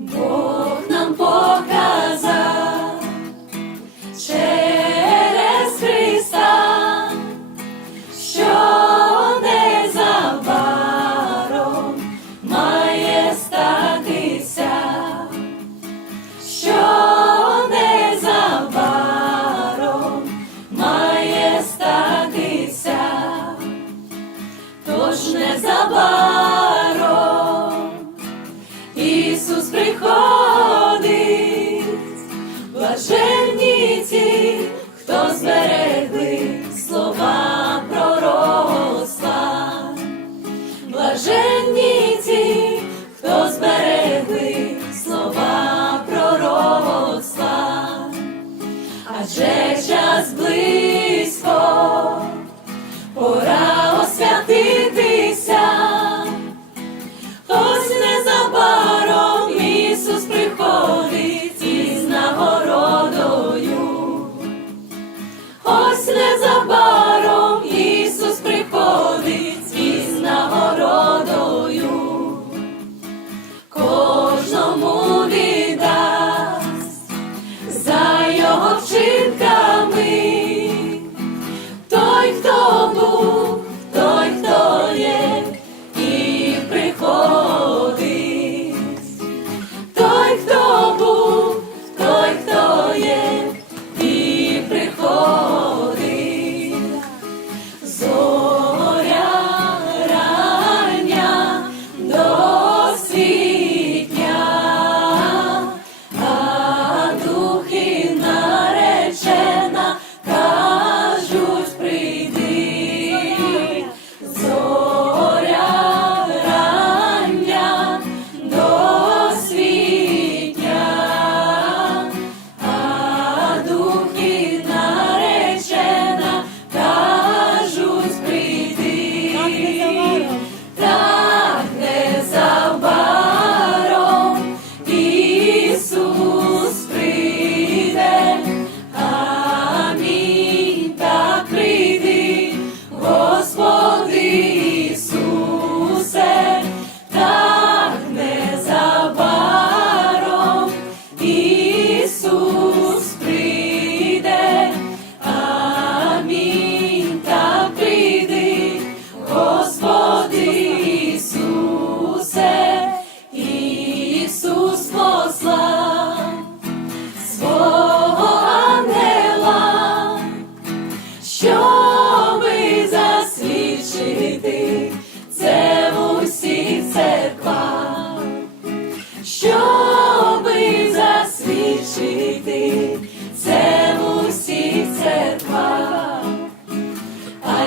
Whoa. зберегли слова пророцтва, блаженні ті, хто зберегли слова пророцтва, адже час близько, пора освятити.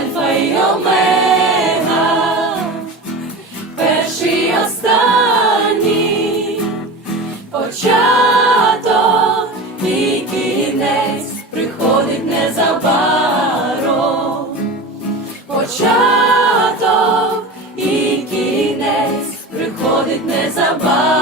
Альфа і Омега, перший останній, початок і кінець. Приходить незабаром, початок і кінець. Приходить незабаром.